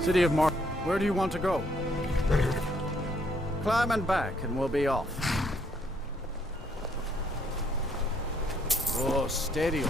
City of Mar... Where do you want to go? Climb and back, and we'll be off. Oh, steady.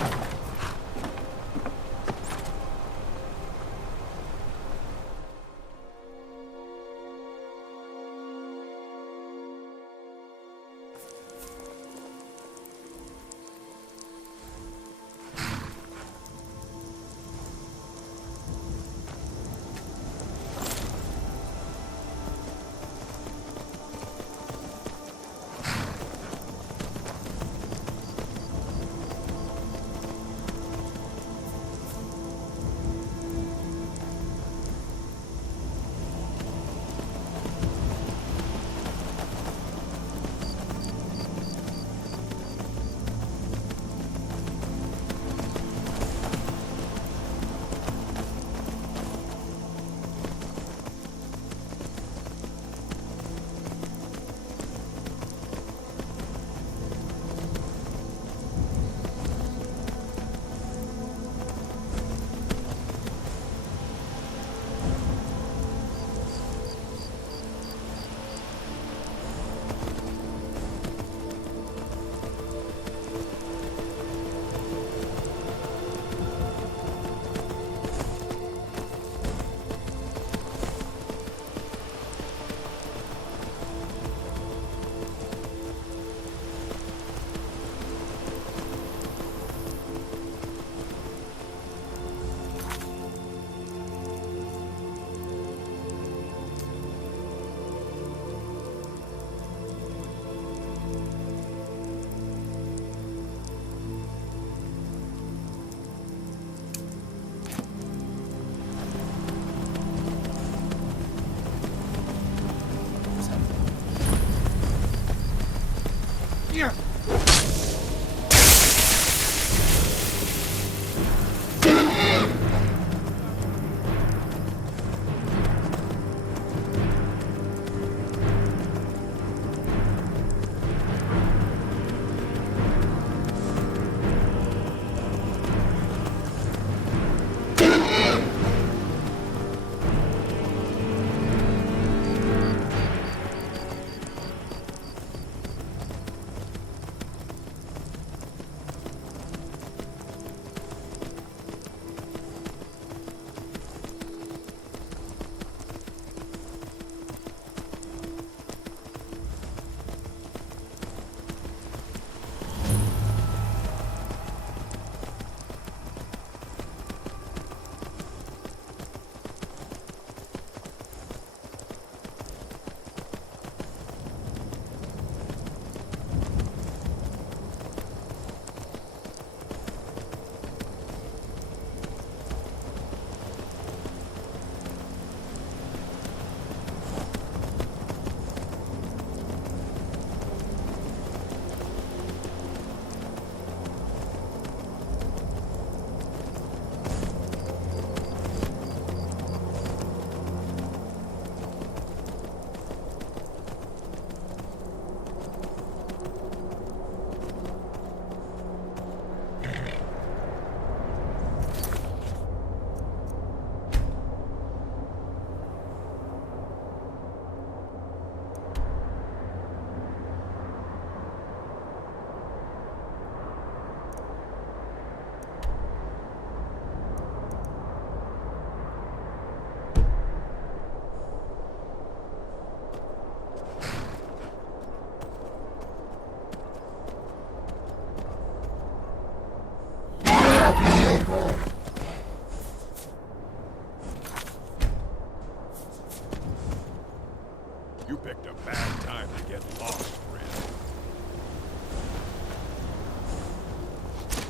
You picked a bad time to get lost, friend.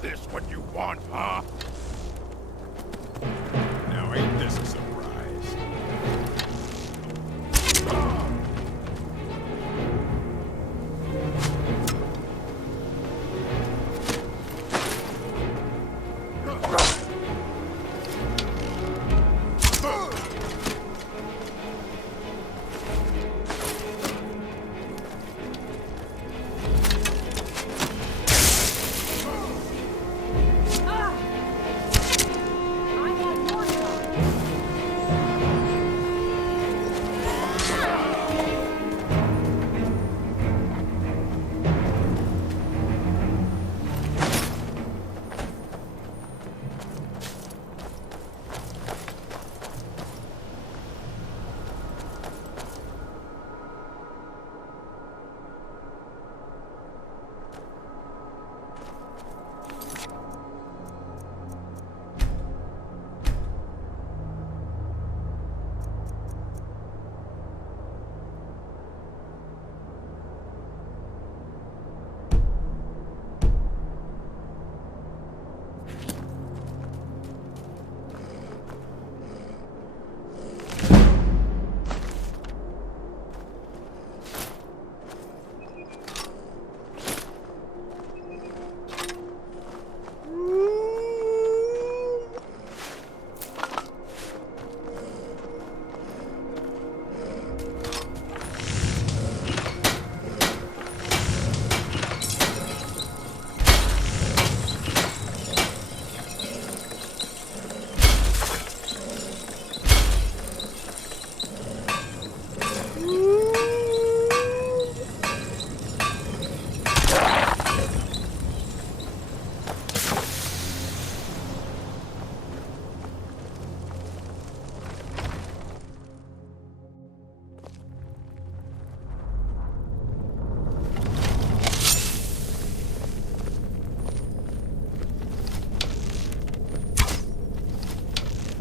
This what you want, huh? Now ain't this a surprise?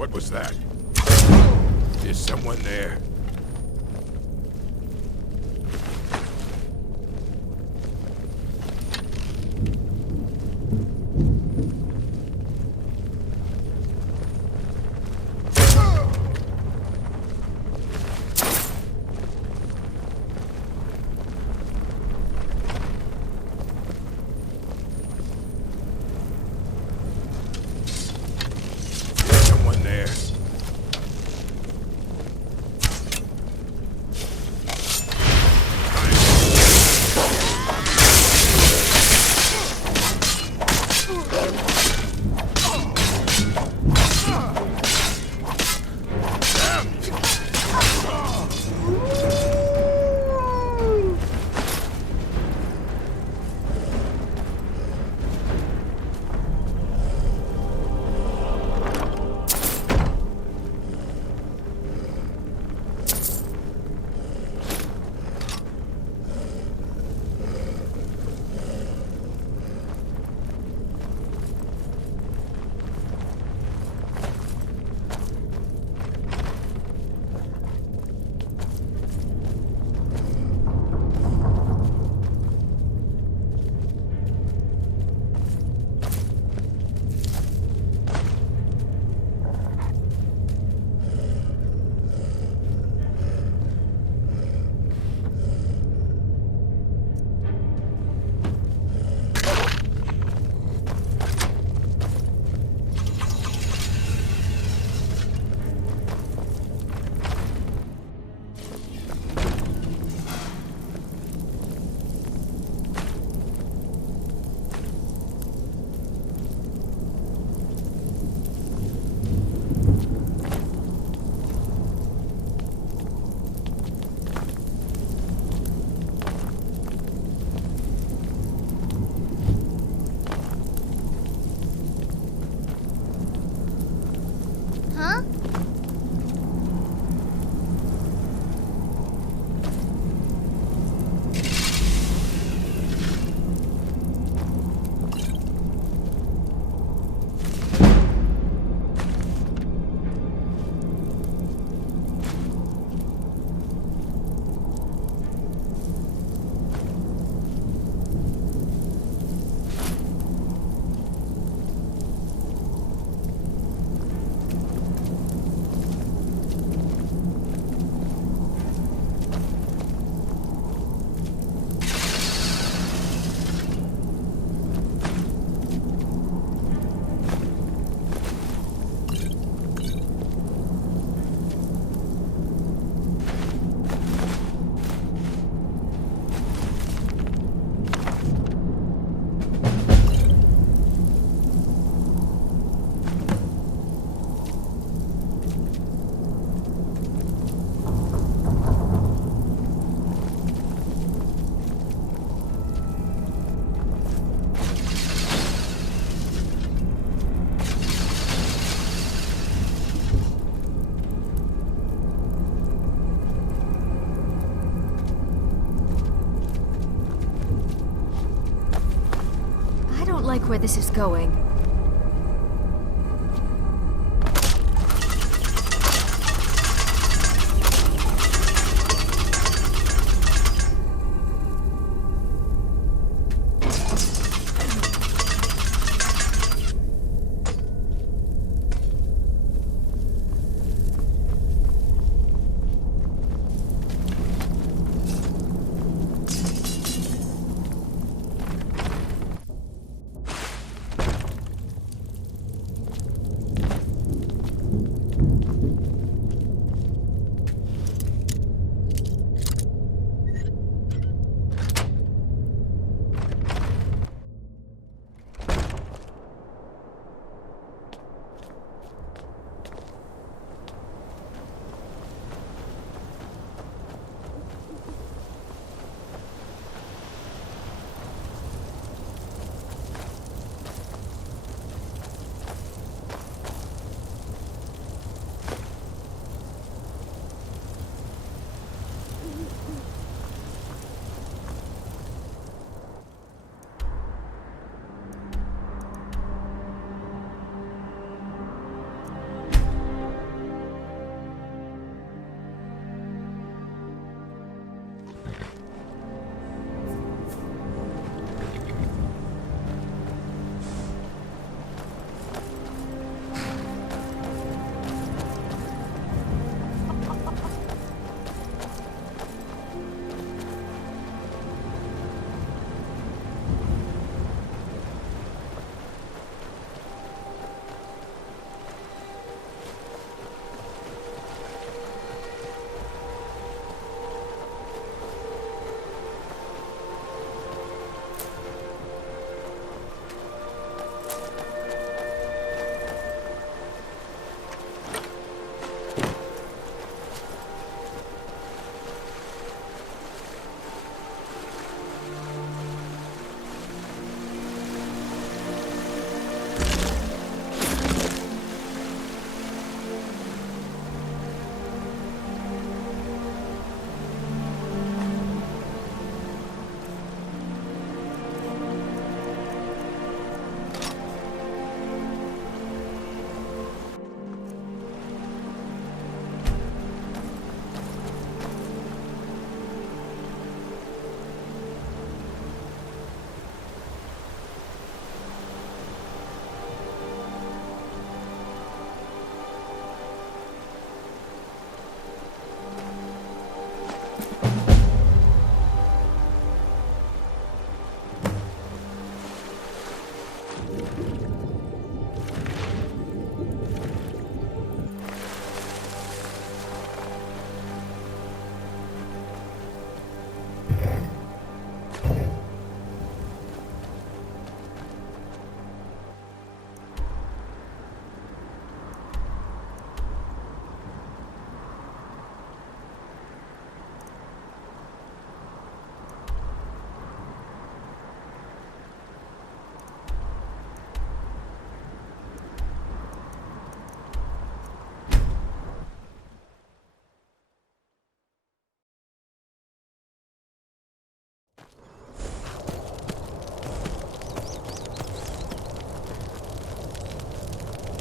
What was that? Is someone there? like where this is going.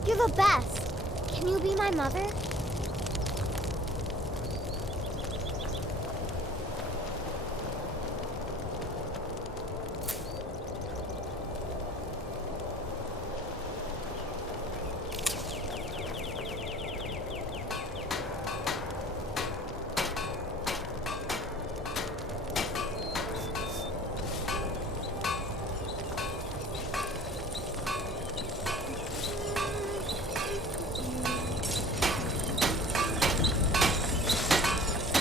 You're the best. Can you be my mother?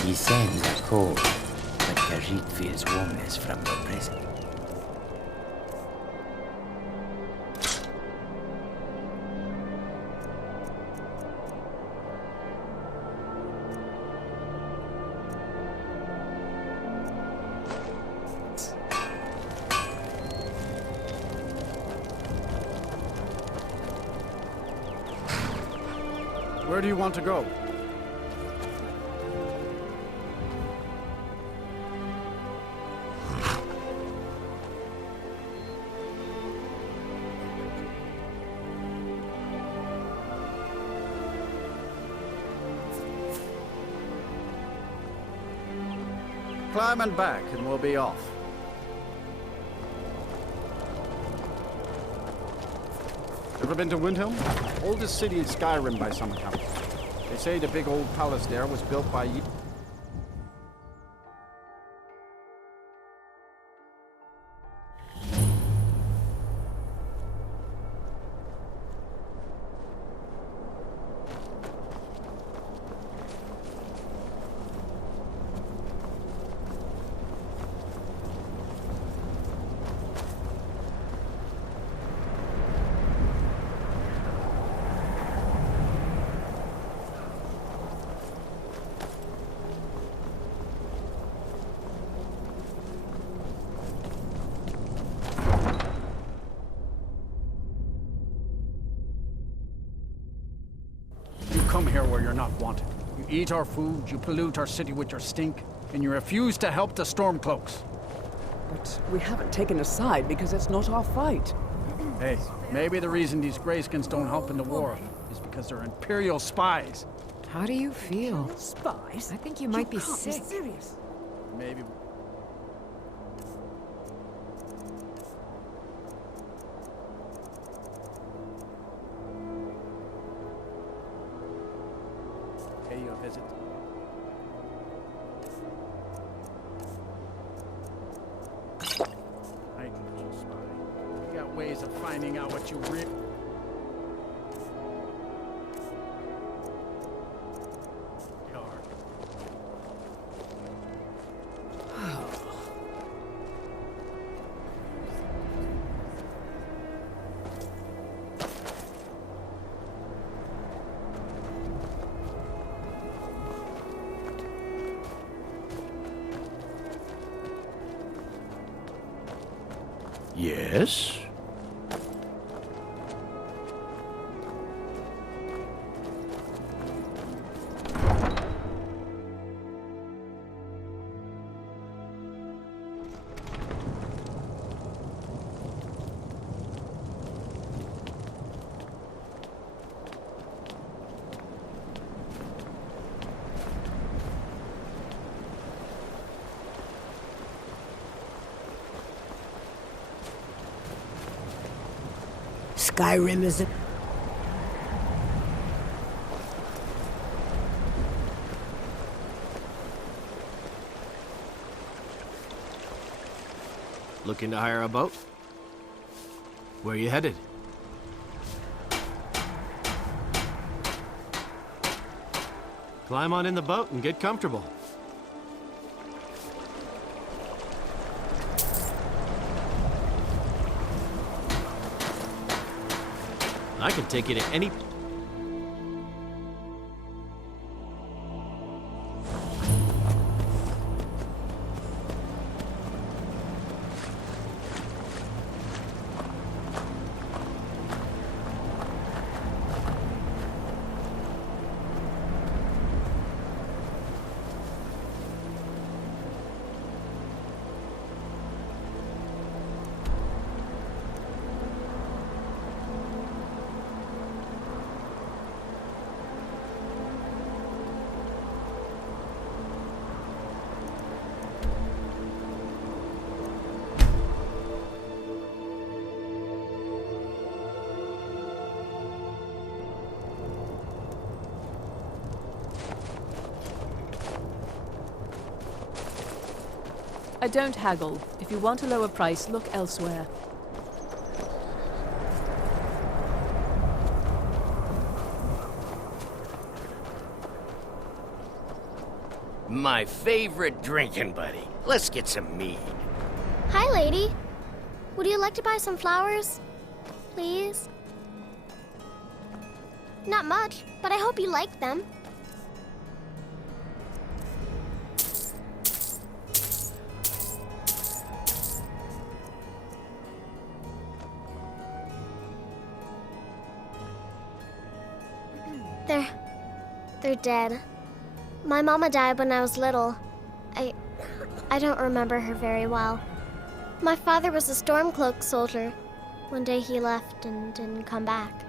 These sands are cold, but Khajiit feels warmness from your presence. Where do you want to go? Climb and back, and we'll be off. Ever been to Windhelm? Oldest city in Skyrim by some account. They say the big old palace there was built by you. Come here where you're not wanted. You eat our food, you pollute our city with your stink, and you refuse to help the Stormcloaks. But we haven't taken a side because it's not our fight. Hey, maybe the reason these Greyskins don't help in the war is because they're Imperial spies. How do you feel? Spies? I think you might be can't sick. serious. Maybe... Pay you a visit. I think you spy. You got ways of finding out what you really... Yes? Skyrim is a... Looking to hire a boat? Where you headed? Climb on in the boat and get comfortable. I can take you to any... I don't haggle. If you want a lower price, look elsewhere. My favorite drinking buddy. Let's get some mead. Hi, lady. Would you like to buy some flowers? Please? Not much, but I hope you like them. They're dead. My mama died when I was little. I don't remember her very well. My father was a Stormcloak soldier. One day he left and didn't come back.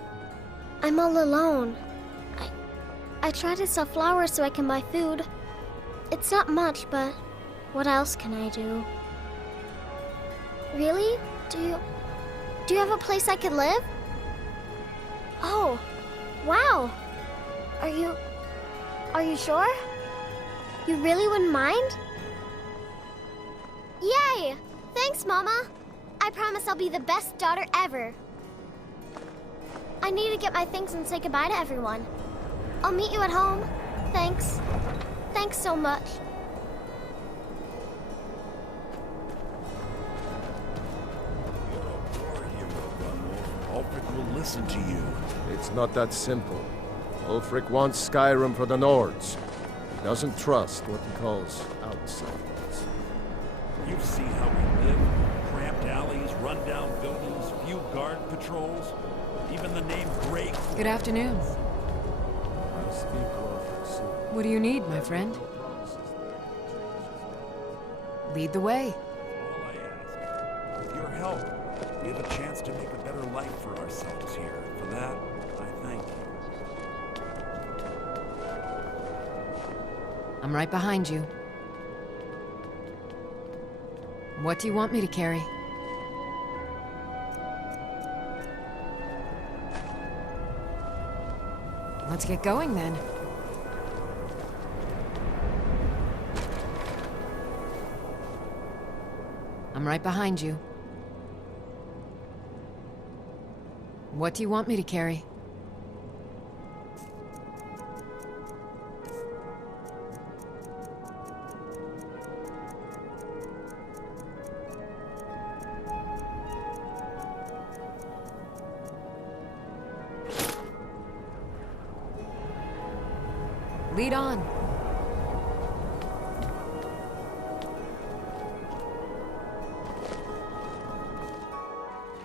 I'm all alone. I try to sell flowers so I can buy food. It's not much, but what else can I do? Really? Do you have a place I could live? Oh, wow. Are you sure? You really wouldn't mind? Yay! Thanks, Mama. I promise I'll be the best daughter ever. I need to get my things and say goodbye to everyone. I'll meet you at home. Thanks. Thanks so much. Ulfric will listen to you. It's not that simple. Ulfric wants Skyrim for the Nords. He doesn't trust what he calls outsiders. You see how we live? Cramped alleys, run-down buildings, few guard patrols. Even the name Grey. Good afternoon. I speak of soon. What do you need, my friend? Lead the way. All I ask, with your help, we have a chance to make a better life for ourselves here. For that, I thank you. I'm right behind you. What do you want me to carry? Let's get going then. I'm right behind you. What do you want me to carry? Lead on.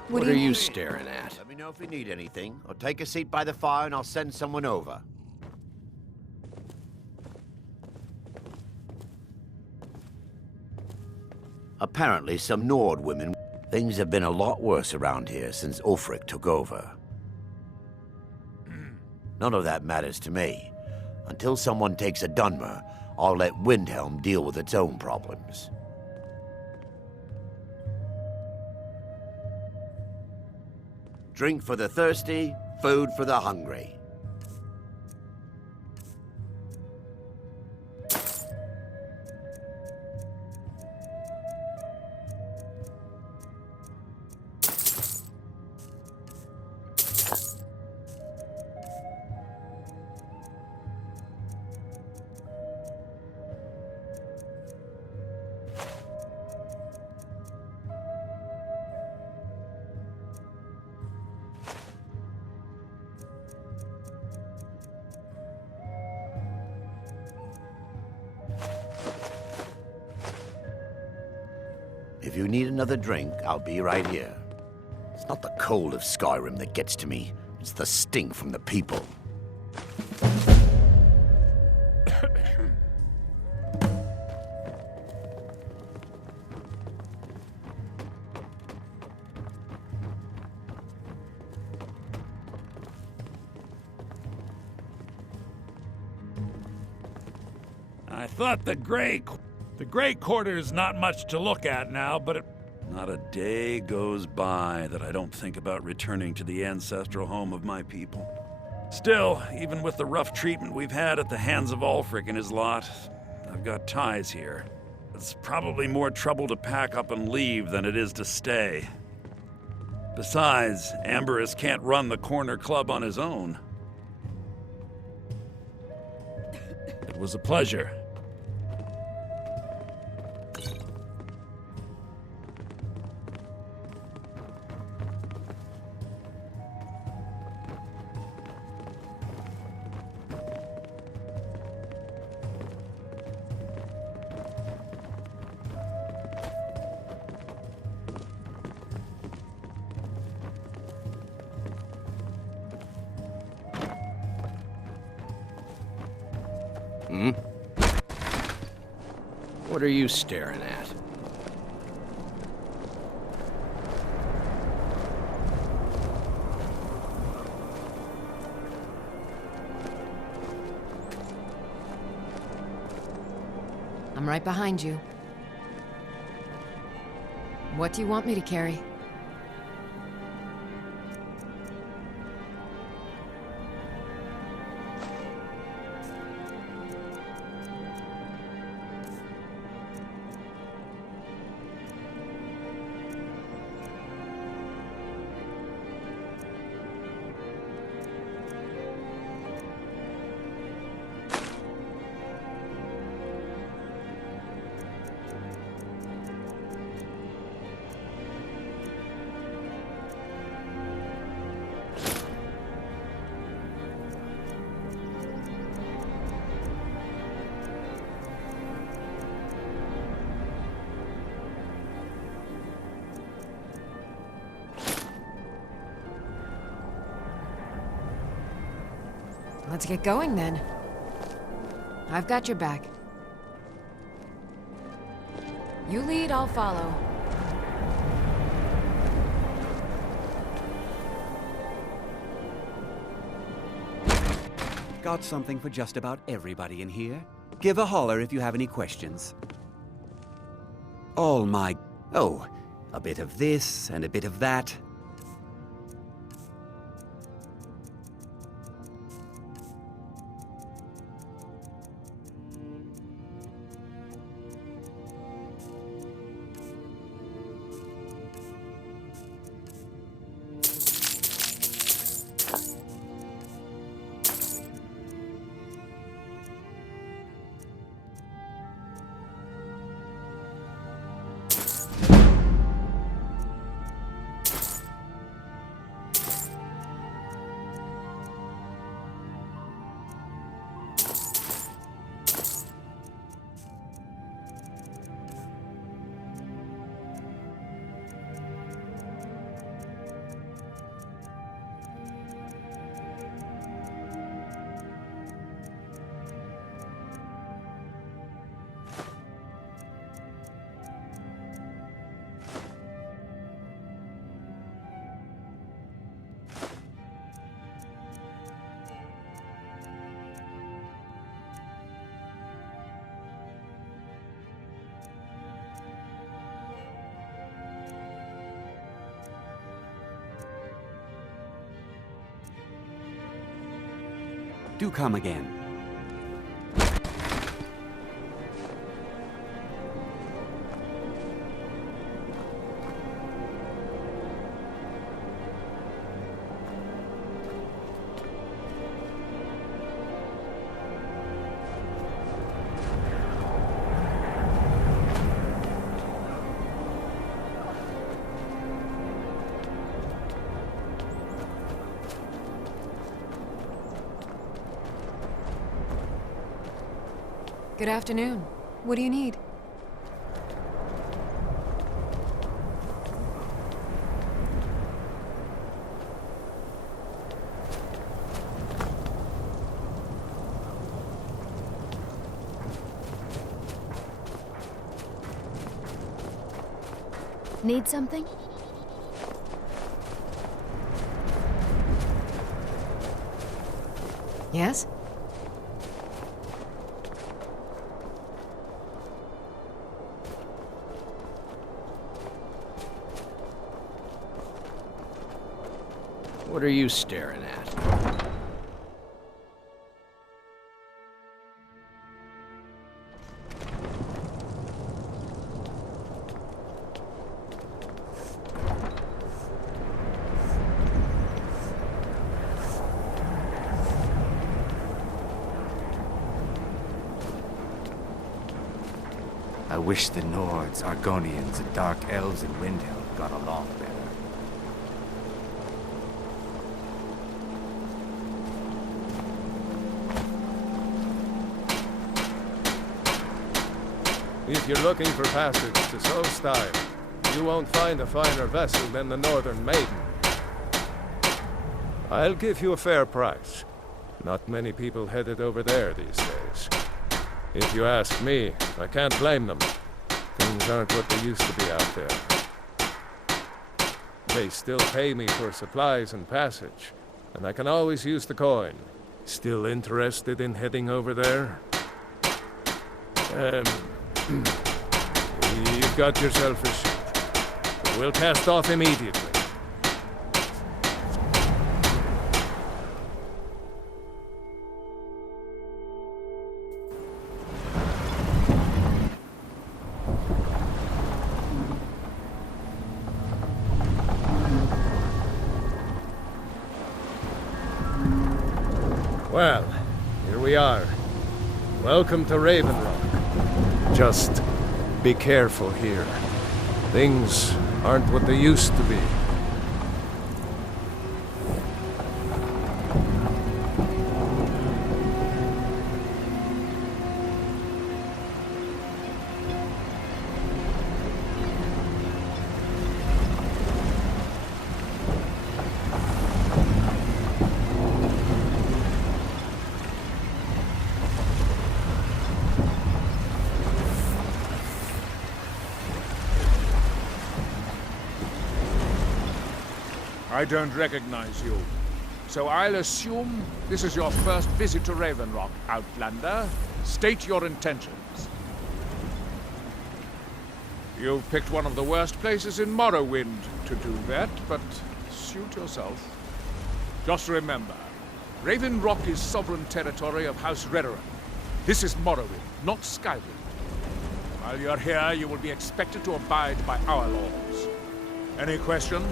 What are you staring at? Let me know if you need anything, or take a seat by the fire and I'll send someone over. Apparently, some Nord women... Things have been a lot worse around here since Ulfric took over. None of that matters to me. Until someone takes a Dunmer, I'll let Windhelm deal with its own problems. Drink for the thirsty, food for the hungry. If you need another drink, I'll be right here. It's not the cold of Skyrim that gets to me. It's the stink from the people. I thought the Grey Quarter's not much to look at now, but not a day goes by that I don't think about returning to the ancestral home of my people. Still, even with the rough treatment we've had at the hands of Ulfric and his lot, I've got ties here. It's probably more trouble to pack up and leave than it is to stay. Besides, Amberus can't run the corner club on his own. It was a pleasure. What are you staring at? I'm right behind you. What do you want me to carry? Let's get going then. I've got your back. You lead, I'll follow. Got something for just about everybody in here. Give a holler if you have any questions. All my... Oh, a bit of this and a bit of that. Do come again. Good afternoon. What do you need? Need something? Yes? What are you staring at? I wish the Nords, Argonians, and Dark Elves in Windhelm got along better. If you're looking for passage to Solstein, you won't find a finer vessel than the Northern Maiden. I'll give you a fair price. Not many people headed over there these days. If you ask me, I can't blame them. Things aren't what they used to be out there. They still pay me for supplies and passage, and I can always use the coin. Still interested in heading over there? You've got yourself a ship. We'll cast off immediately. Well, here we are. Welcome to Raven Rock. Just be careful here. Things aren't what they used to be. I don't recognize you. So I'll assume this is your first visit to Raven Rock, Outlander. State your intentions. You've picked one of the worst places in Morrowind to do that, but suit yourself. Just remember, Raven Rock is sovereign territory of House Redoran. This is Morrowind, not Skyrim. While you're here, you will be expected to abide by our laws. Any questions?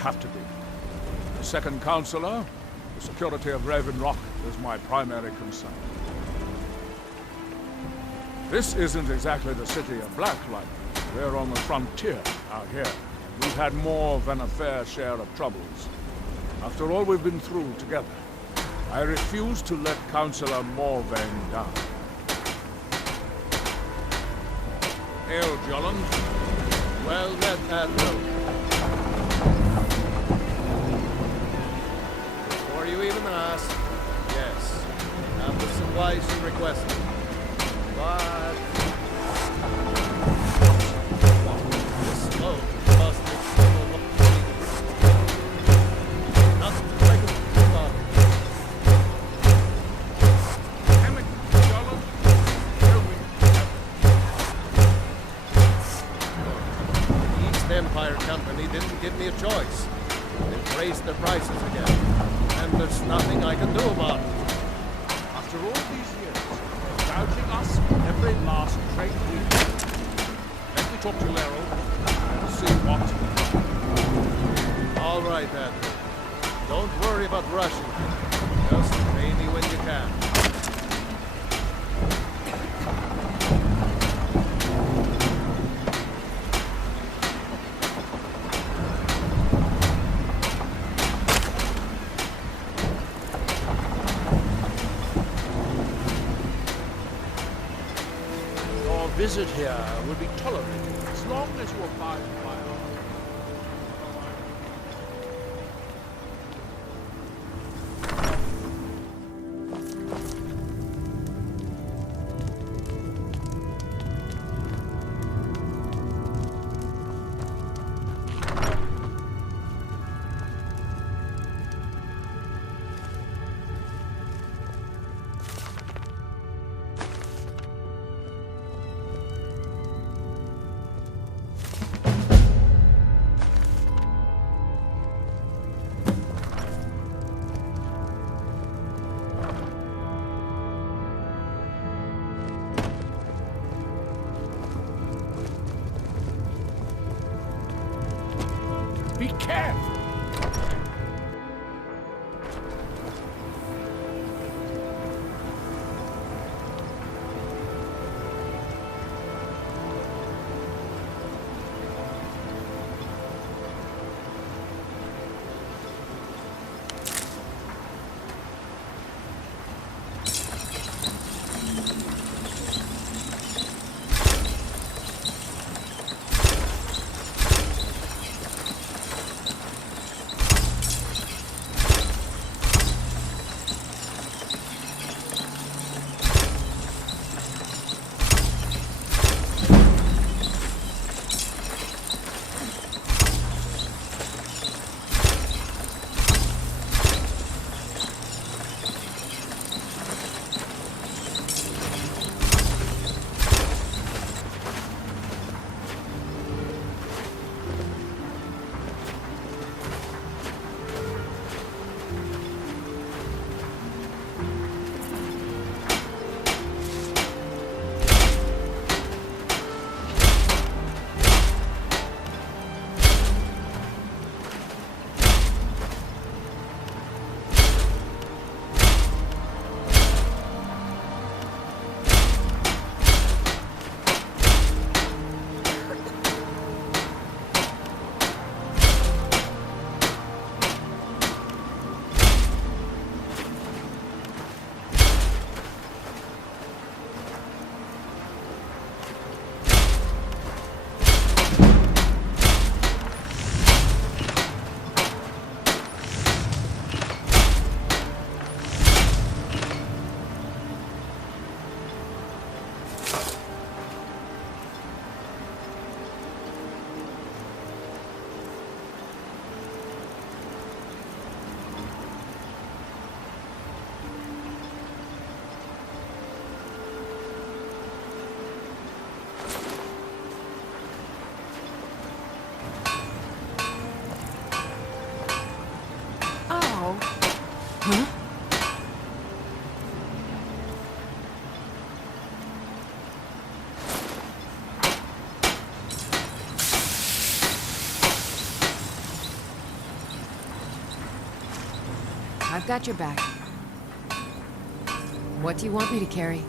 Have to be. The second counselor, the security of Raven Rock is my primary concern. This isn't exactly the city of Blacklight. We're on the frontier out here. We've had more than a fair share of troubles. After all we've been through together, I refuse to let Councillor Morvain down. Hail, Jolland. Well met, Admiral. Before you even ask, yes, I have the supplies you requested. But this smoke must be nothing like a thought. Damn it, Jolland. The East Empire Company didn't give me a choice. They've raised their prices again. And there's nothing I can do about it. After all these years, gouging us for every last trade we do. Let me talk to Laryl and see what. All right, Admiral. Don't worry about rushing. Just pay me when you can. Visit here will be tolerated as long as you abide by our... Be careful! I've got your back. What do you want me to carry?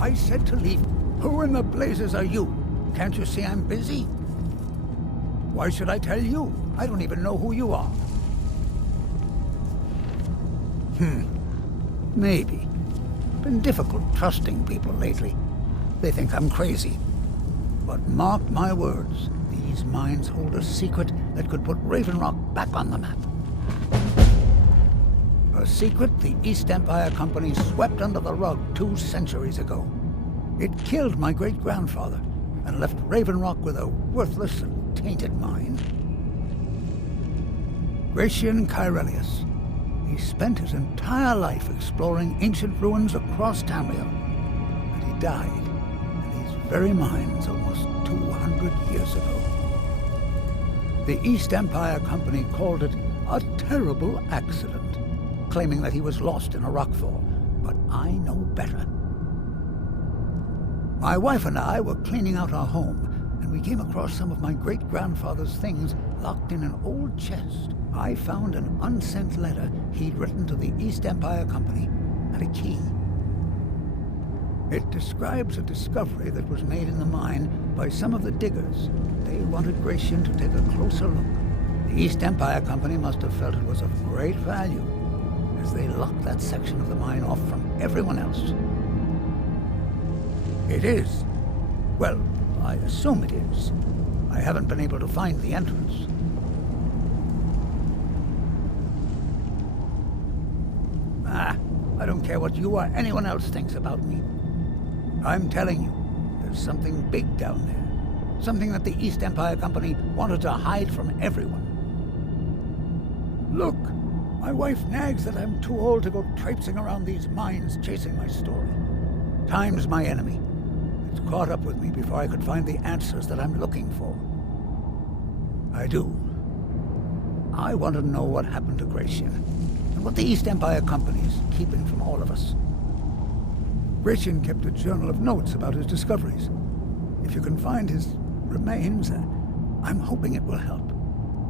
I said to leave. Who in the blazes are you? Can't you see I'm busy? Why should I tell you? I don't even know who you are. Maybe. Been difficult trusting people lately. They think I'm crazy. But mark my words, these mines hold a secret that could put Raven Rock back on the map. A secret the East Empire Company swept under the rug 2 centuries ago. It killed my great-grandfather and left Raven Rock with a worthless and tainted mine. Gratian Kyrelius. He spent his entire life exploring ancient ruins across Tamriel, and he died in these very mines almost 200 years ago. The East Empire Company called it a terrible accident, claiming that he was lost in a rockfall, but I know better. My wife and I were cleaning out our home, and we came across some of my great-grandfather's things locked in an old chest. I found an unsent letter he'd written to the East Empire Company and a key. It describes a discovery that was made in the mine by some of the diggers. They wanted Gratian to take a closer look. The East Empire Company must have felt it was of great value, as they locked that section of the mine off from everyone else. It is. Well, I assume it is. I haven't been able to find the entrance. I don't care what you or anyone else thinks about me. I'm telling you, there's something big down there. Something that the East Empire Company wanted to hide from everyone. Look, my wife nags that I'm too old to go traipsing around these mines chasing my story. Time's my enemy. It's caught up with me before I could find the answers that I'm looking for. I do. I want to know what happened to Gratian, and what the East Empire Company is keeping from all of us. Gratian kept a journal of notes about his discoveries. If you can find his remains, I'm hoping it will help.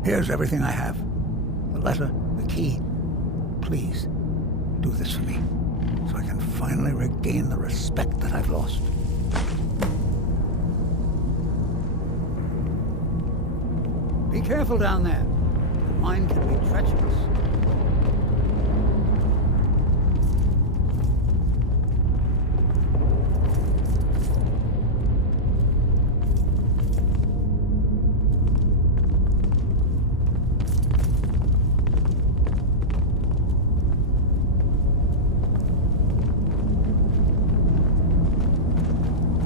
Here's everything I have. The letter, the key. Please, do this for me, so I can finally regain the respect that I've lost. Be careful down there. The mine can be treacherous.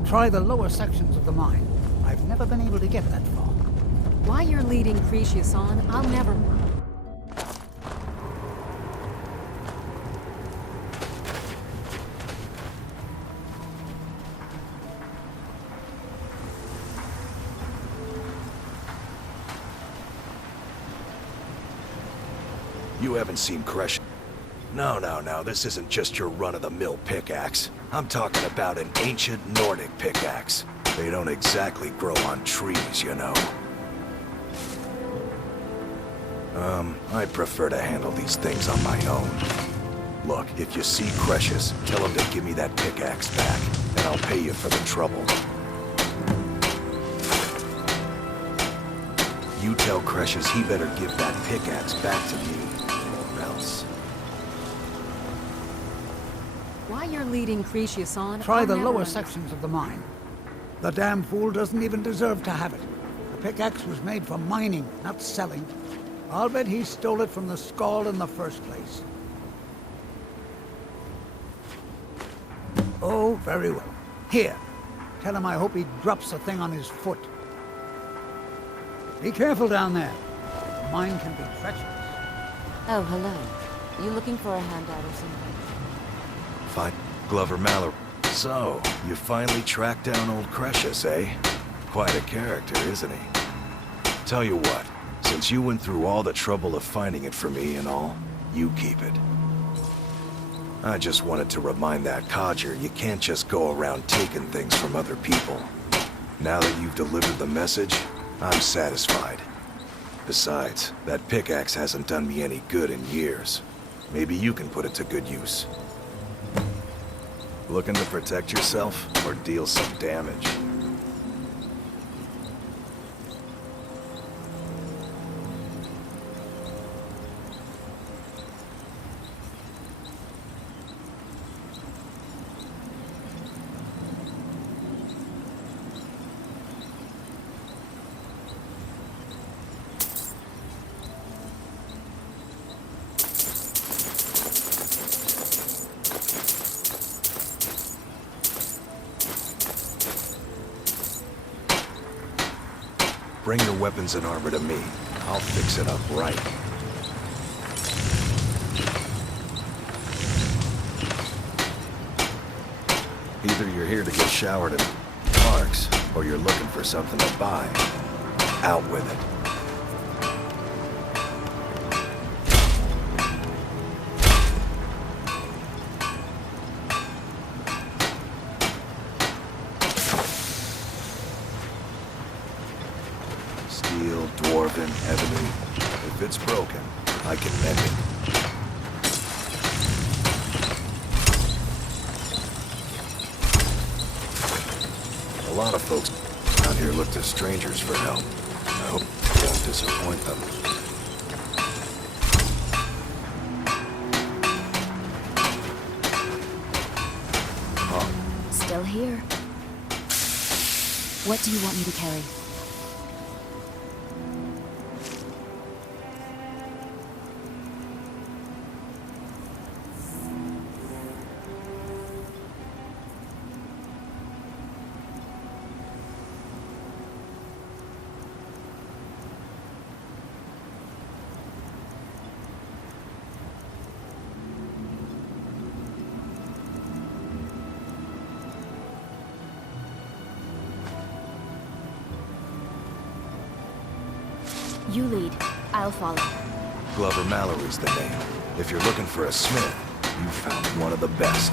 Try the lower sections of the mine. I've never been able to get that far. Why you're leading Cretius on, I'll never... You haven't seen Kresh. No, this isn't just your run-of-the-mill pickaxe. I'm talking about an ancient Nordic pickaxe. They don't exactly grow on trees, you know. I'd prefer to handle these things on my own. Look, if you see Precious, tell him to give me that pickaxe back, and I'll pay you for the trouble. You tell Precious he better give that pickaxe back to me, or else. Why you're leading Cretius on, Try I'll the never lower sections of the mine. The damn fool doesn't even deserve to have it. The pickaxe was made for mining, not selling. I'll bet he stole it from the Skald in the first place. Oh, very well. Here. Tell him I hope he drops the thing on his foot. Be careful down there. The mine can be treacherous. Oh, hello. You looking for a handout or something? Fine. Glover Mallory. So, you finally tracked down old Precious, eh? Quite a character, isn't he? Tell you what, since you went through all the trouble of finding it for me and all, you keep it. I just wanted to remind that codger you can't just go around taking things from other people. Now that you've delivered the message, I'm satisfied. Besides, that pickaxe hasn't done me any good in years. Maybe you can put it to good use. Looking to protect yourself or deal some damage? Bring your weapons and armor to me. I'll fix it up right. Either you're here to get showered in parks, or you're looking for something to buy. Out with it. Steel, dwarven, ebony. If it's broken, I can mend it. A lot of folks out here look to strangers for help. I hope you won't disappoint them. Still here. What do you want me to carry? You lead. I'll follow. Glover Mallory's the name. If you're looking for a smith, you found one of the best.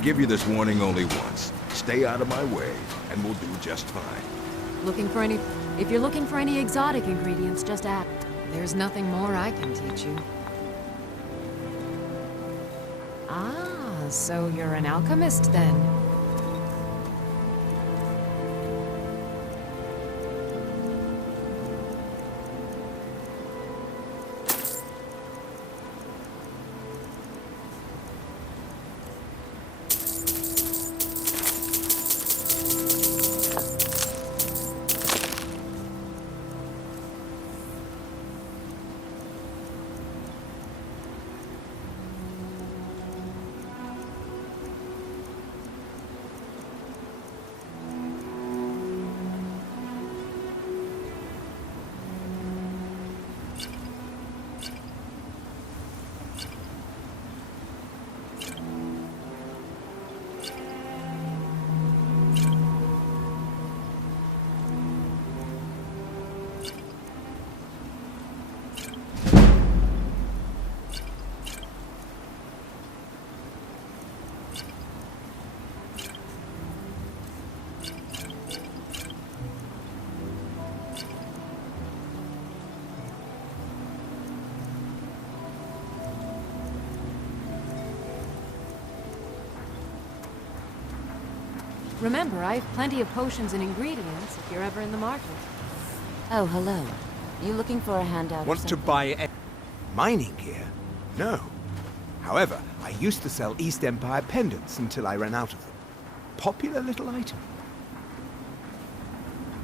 give you this warning only once. Stay out of my way, and we'll do just fine. If you're looking for any exotic ingredients, just ask. There's nothing more I can teach you. Ah, so you're an alchemist then? Remember, I have plenty of potions and ingredients if you're ever in the market. Oh, hello. You looking for a handout? Want to buy mining gear? No. However, I used to sell East Empire pendants until I ran out of them. Popular little item.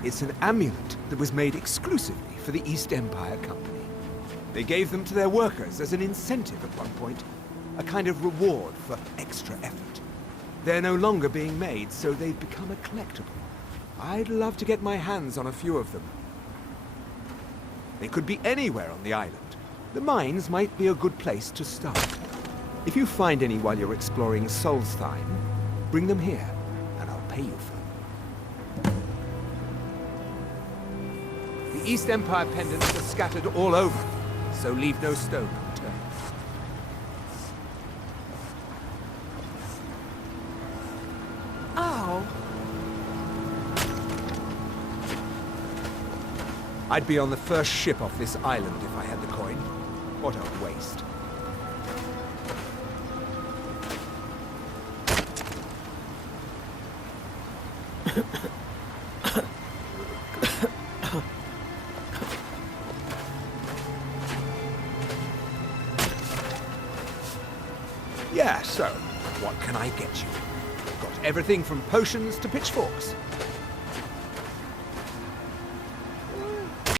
It's an amulet that was made exclusively for the East Empire Company. They gave them to their workers as an incentive at one point, a kind of reward for extra effort. They're no longer being made, so they've become a collectible. I'd love to get my hands on a few of them. They could be anywhere on the island. The mines might be a good place to start. If you find any while you're exploring Solstheim, bring them here, and I'll pay you for them. The East Empire pendants are scattered all over, so leave no stone unturned. Ow! I'd be on the first ship off this island if I had the coin. What a waste. Yeah, so, what can I get you? Got everything from potions to pitchforks.